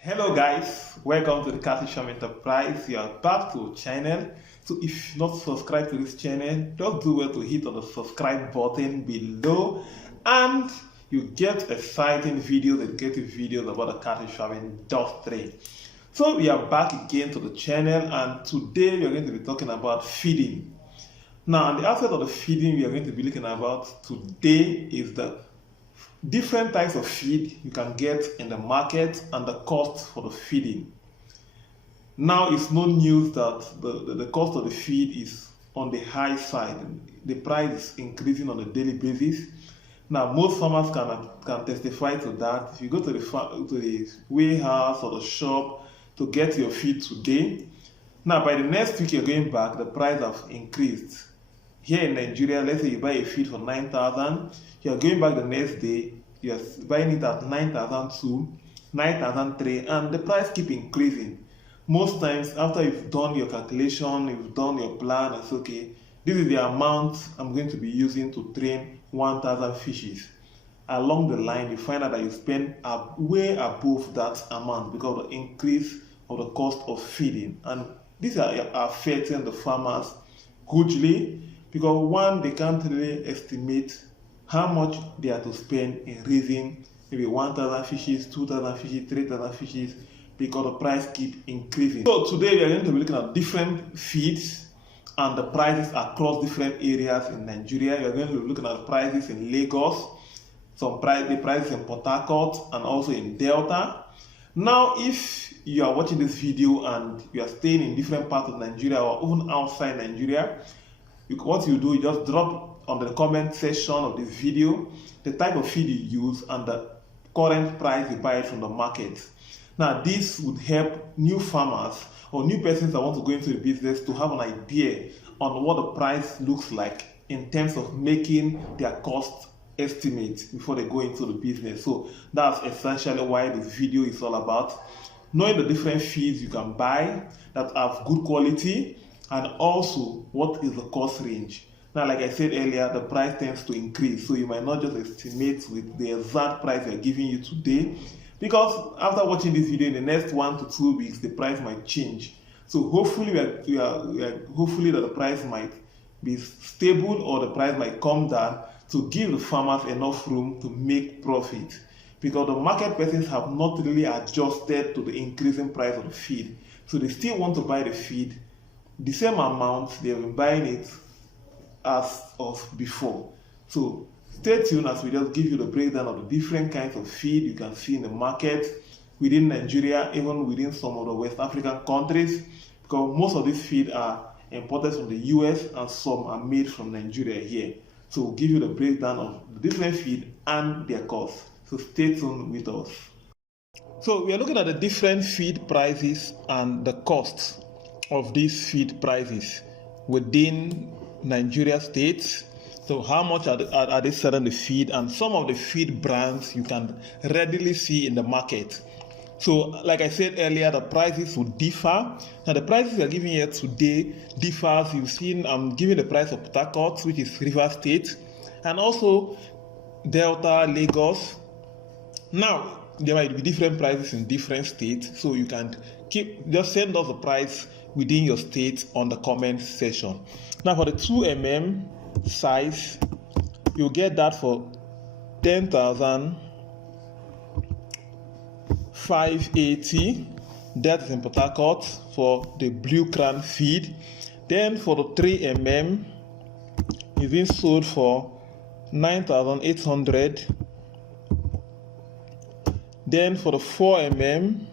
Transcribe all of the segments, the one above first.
Hello guys, welcome to the Catfish Feed Enterprise. You are back to channel. So if you're not subscribed to this channel, just do well to hit on the subscribe button below, and you get exciting videos, educative videos about the catfish farming industry. So we are back again to the channel, and today we are going to be talking about feeding. Now, the aspect of the feeding we are going to be looking about today is the different types of feed you can get in the market and the cost for the feeding. Now, it's no news that the cost of the feed is on the high side. The price is increasing on a daily basis. Now, most farmers can testify to that. If you go to the warehouse or the shop to get your feed today, now by the next week you're going back, the price has increased. Here in Nigeria, let's say you buy a feed for 9,000, you are going back the next day, you are buying it at 9,002, 9,003, and the price keeps increasing. Most times, after you've done your calculation, you've done your plan, it's okay, this is the amount I'm going to be using to train 1,000 fishes. Along the line, you find out that you spend way above that amount because of the increase of the cost of feeding. And these are affecting the farmers hugely, because one, they can't really estimate how much they are to spend in raising maybe 1,000 fishes, 2,000 fishes, 3,000 fishes, because the price keeps increasing. So today we are going to be looking at different feeds and the prices across different areas in Nigeria. We are going to be looking at the prices in Lagos, the prices in Port Harcourt, and also in Delta. Now, if you are watching this video and you are staying in different parts of Nigeria or even outside Nigeria, what you do, you just drop on the comment section of this video the type of feed you use and the current price you buy it from the market. Now, this would help new farmers or new persons that want to go into the business to have an idea on what the price looks like in terms of making their cost estimate before they go into the business. So that's essentially why this video is all about. Knowing the different feeds you can buy that have good quality, and also what is the cost range. Now, like I said earlier, the price tends to increase, so you might not just estimate with the exact price they're giving you today, because after watching this video in the next 1 to 2 weeks, the price might change. So hopefully hopefully that the price might be stable or the price might come down to give the farmers enough room to make profit, because the market persons have not really adjusted to the increasing price of the feed. So they still want to buy the feed the same amount they've been buying it as of before. So stay tuned as we just give you the breakdown of the different kinds of feed you can see in the market within Nigeria, even within some of the West African countries, because most of these feed are imported from the US and some are made from Nigeria here. So we'll give you the breakdown of the different feed and their costs. So stay tuned with us. So we are looking at the different feed prices and the costs of these feed prices within Nigeria states. So how much are they selling the feed, and some of the feed brands you can readily see in the market. So like I said earlier, the prices will differ. Now the prices we are giving here today differs. You've seen I'm giving the price of Port Harcourt, which is River State, and also Delta, Lagos. Now there might be different prices in different states, so you can just send us the price within your state on the comment section. Now for the 2mm size, you get that for 10,580. That is in Port Harcourt for the Bluecrown feed. Then for the 3mm, it's being sold for 9,800. Then for the 4mm,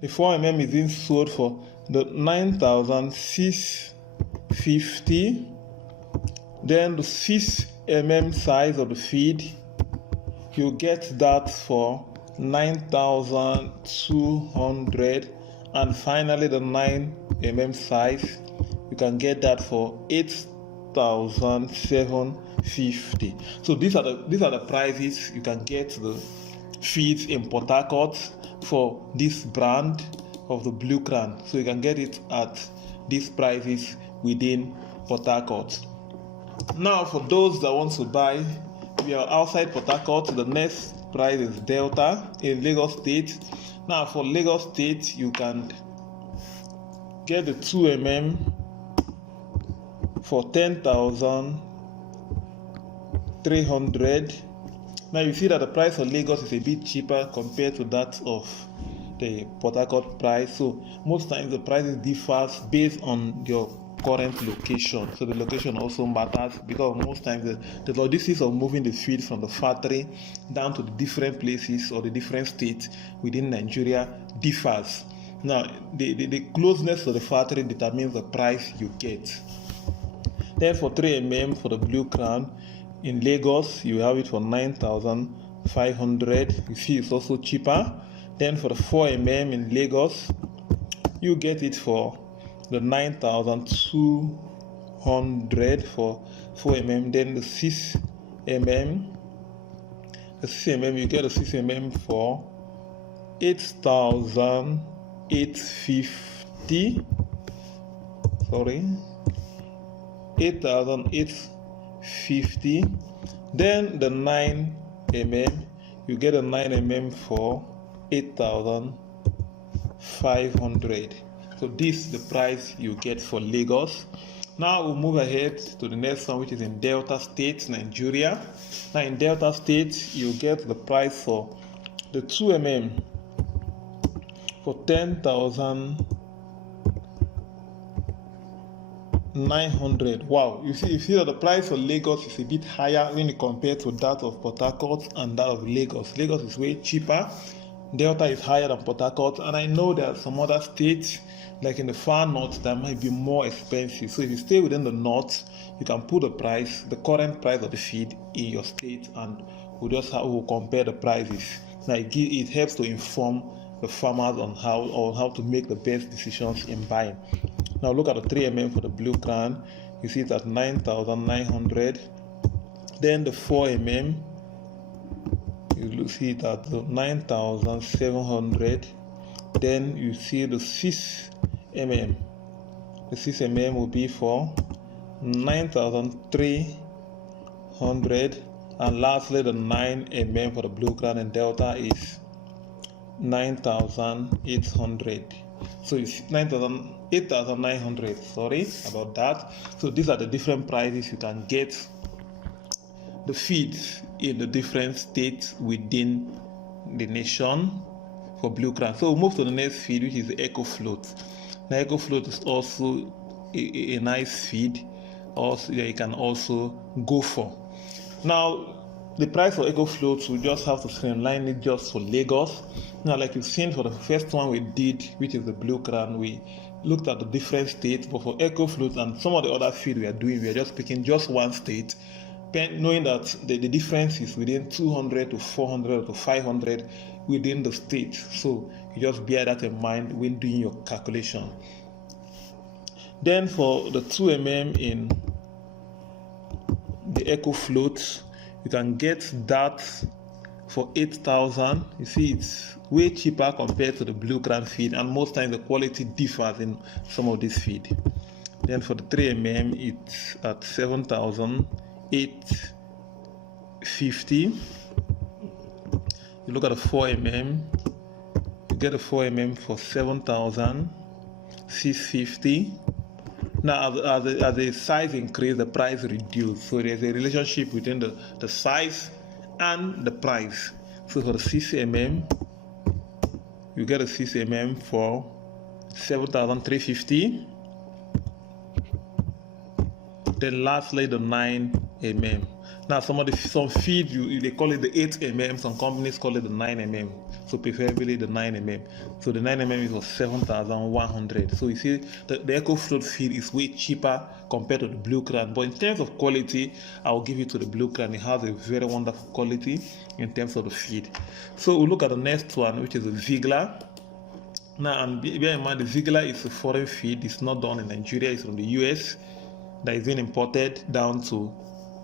the 4mm is being sold for the 9,650. Then the 6mm size of the feed, you get that for 9,200. And finally the 9mm size, you can get that for 8,750. So these are the prices you can get the feeds in Port Harcourt for this brand of the Bluecrown. So you can get it at these prices within Port Harcourt. Now for those that want to buy, if you are outside Port Harcourt, the next price is Delta in Lagos State. Now for Lagos State, you can get the 2mm for 10,300. Now you see that the price for Lagos is a bit cheaper compared to that of the Port Harcourt price. So most times the prices differs based on your current location. So the location also matters, because most times the logistics of moving the feed from the factory down to the different places or the different states within Nigeria differs. Now the closeness to the factory determines the price you get. Then for 3mm for the Bluecrown in Lagos, you have it for 9,500. You see it's also cheaper. Then for the 4mm in Lagos, you get it for the 9,200 for 4mm. Then the 6mm, you get the 6mm for 8,850. 8,850. Then the 9mm, you get a 9mm for 8,500. So this is the price you get for Lagos. Now we'll move ahead to the next one, which is in Delta State, Nigeria. Now in Delta State, you get the price for the 2mm for 10,900. Wow, you see that the price for Lagos is a bit higher when you compare to that of Port Harcourt and that of Lagos. Lagos is way cheaper. Delta is higher than Port Harcourt, and I know there are some other states like in the far north that might be more expensive. So if you stay within the north, you can put the price, the current price of the feed in your state, and we'll compare the prices. Now it helps to inform the farmers on how to make the best decisions in buying. Now look at the 3mm for the Bluecrown. You see it at 9,900. Then the 4mm, you see it at 9,700. Then you see the 6mm. The 6mm will be for 9,300. And lastly, the 9mm for the Bluecrown and Delta is 9,800. So it's 8,900. Sorry about that. So these are the different prices you can get the feeds in the different states within the nation for Bluecrown. So we'll move to the next feed, which is the Ecofloat. Now Ecofloat is also a nice feed, also you can also go for. Now the price for Ecofloat, we just have to streamline it just for Lagos. Now, like you've seen for the first one we did, which is the Bluecrown, we looked at the different states. But for Ecofloat and some of the other feed we are doing, we are just picking just one state, knowing that the difference is within 200 to 400 to 500 within the state. So you just bear that in mind when doing your calculation. Then for the 2mm in the Ecofloat, you can get that for 8,000. You see, it's way cheaper compared to the Bluecrown feed, and most times the quality differs in some of this feed. Then for the 3mm, it's at 7,850. You look at the 4mm, you get a 4mm for 7,650. Now, as the size increase, the price reduce. So there's a relationship between the size and the price. So for the 6mm, you get a 6mm for 7,350. Then lastly, the 9mm. Now some feed they call it the 8mm. Some companies call it the 9mm. So preferably the 9mm. So the 9mm is for 7,100. So you see the Ecofloat feed is way cheaper compared to the Bluecrown. But in terms of quality, I will give it to the Bluecrown. It has a very wonderful quality in terms of the feed. So we'll look at the next one, which is the Zeigler. Now, and bear in mind, the Zeigler is a foreign feed. It's not done in Nigeria. It's from the US. That is being imported down to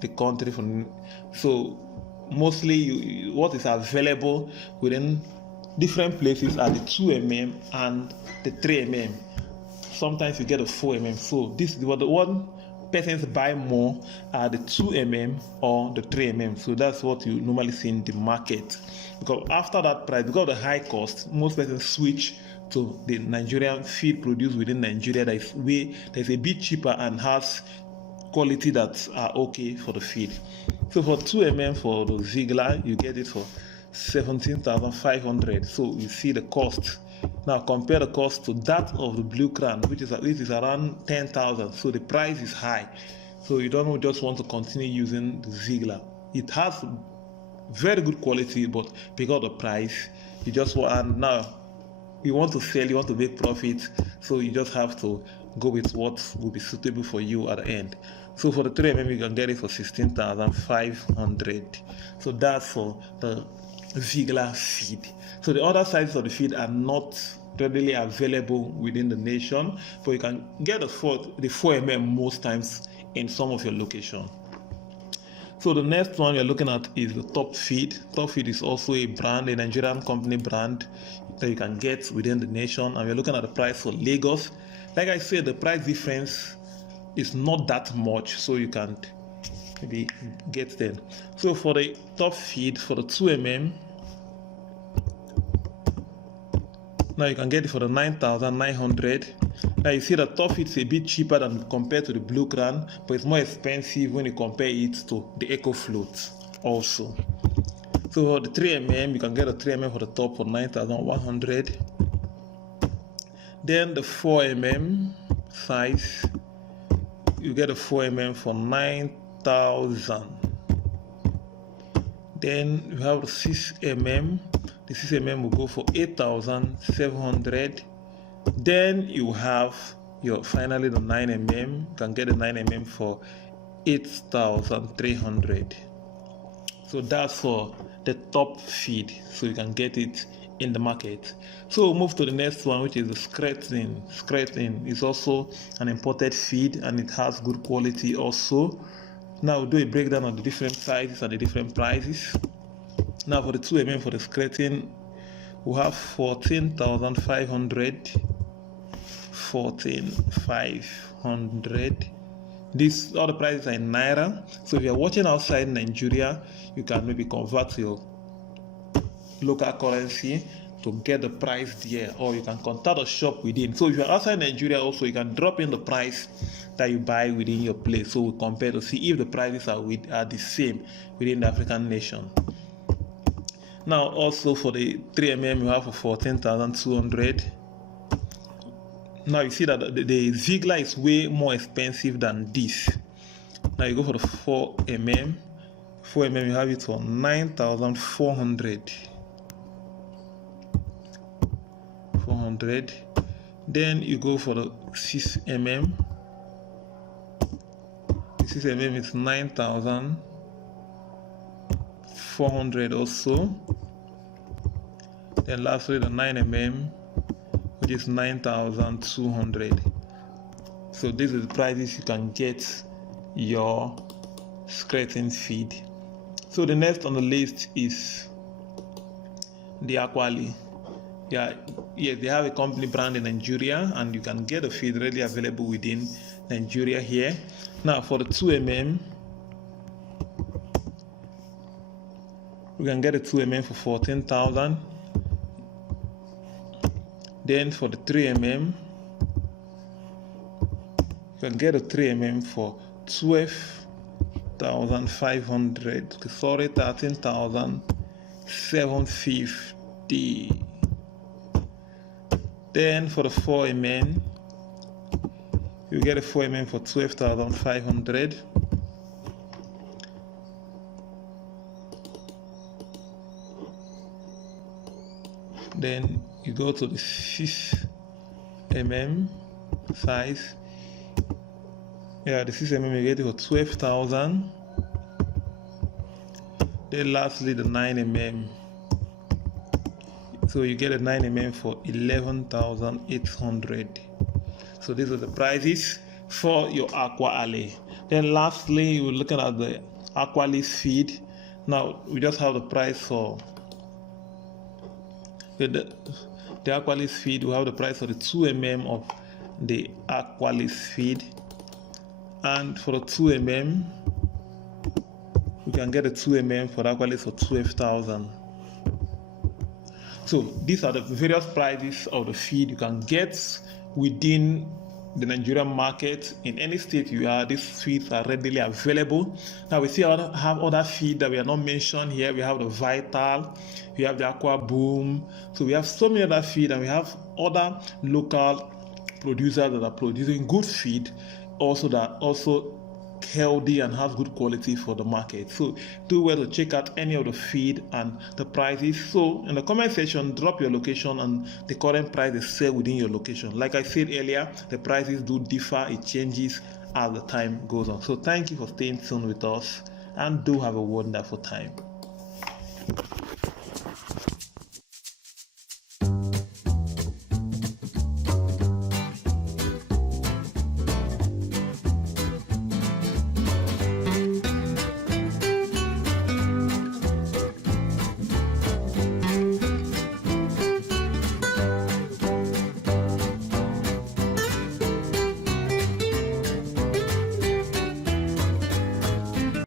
the country from. So mostly what is available within different places are the 2mm and the 3mm. Sometimes you get a 4mm. So this is the one persons buy more are the 2mm or the 3mm. So that's what you normally see in the market. Because after that price, because of the high cost, most persons switch to the Nigerian feed produced within Nigeria that is a bit cheaper and has quality that are okay for the feed. So for 2mm for the Zeigler, you get it for 17,500. So you see the cost. Now compare the cost to that of the Bluecrown, which is around 10,000. So the price is high. So you don't just want to continue using the Zeigler. It has very good quality, but because of the price, you just want, and now you want to sell, you want to make profit, so you just have to go with what will be suitable for you at the end. So for the 3mm, you can get it for 16,500. So that's for the Zeigler feed. So the other sizes of the feed are not readily available within the nation, but you can get the 4mm most times in some of your locations. So the next one you're looking at is the Top Feed. Top Feed is also a brand, a Nigerian company brand that you can get within the nation. And we're looking at the price for Lagos. Like I said, the price difference is not that much, so you can maybe get them. So for the Top Feed, for the 2mm, now you can get it for the 9,900. Now you see the Top Feed is a bit cheaper than compared to the Bluecrown, but it's more expensive when you compare it to the Ecofloat also. So for the 3mm, you can get a 3mm for the top for 9,100. Then the 4mm size, you get a 4mm for 9,000. Then you have the 6mm. The 6mm will go for 8,700. Then you have finally the 9mm. You can get the 9mm for 8,300. So that's for the Top Feed. So you can get it in the market. So we'll move to the next one, which is the Skretting. Skretting is also an imported feed and it has good quality also. Now we'll do a breakdown of the different sizes and the different prices. Now for the 2mm for the Skretting, we have 14,500. 14,500. These all the prices are in Naira. So if you're watching outside Nigeria, you can maybe convert to your local currency to get the price there, or you can contact a shop within. So if you're outside Nigeria also, you can drop in the price that you buy within your place, so we compare to see if the prices are the same within the African nation. Now also for the 3mm, you have for 14,200. Now you see that the Zeigler is way more expensive than this. Now you go for the 4mm. 4mm, you have it for 9,400. 400. Then you go for the 6mm. The 6mm is 9,400 also. Then lastly the 9mm, which is 9,200. So these are the prices you can get your Skretting feed. So the next on the list is the Aqualis. Yes, they have a company brand in Nigeria, and you can get a feed readily available within Nigeria here. Now for the 2mm, we can get a 2mm for 14,000. Then for the 3mm, you can get a 3mm for 12,500. Sorry, 13,750. Then for the 4mm, you get a 4mm for 12,500. Then you go to the 6mm size. Yeah, the 6mm you get it for 12,000. Then lastly the 9mm. So you get a 9mm for 11,800. So these are the prices for your Aqualis. Then lastly, we're looking at the Aqualis feed. Now we just have the price for the Aqualis feed. We have the price for the 2mm of the Aqualis feed, And for the 2mm, we can get a 2mm for Aqualis for 12,000. So these are the various prices of the feed you can get within the Nigerian market. In any state you are, these feeds are readily available. Now we have other feed that we are not mentioned here. We have the Vital, we have the Aqua Boom. So we have so many other feed, and we have other local producers that are producing good feed, also that also healthy and has good quality for the market. So do well to check out any of the feed and the prices. So in the comment section, drop your location and the current price is set within your location. Like I said earlier, the prices do differ, it changes as the time goes on. So thank you for staying tuned with us, and do have a wonderful time.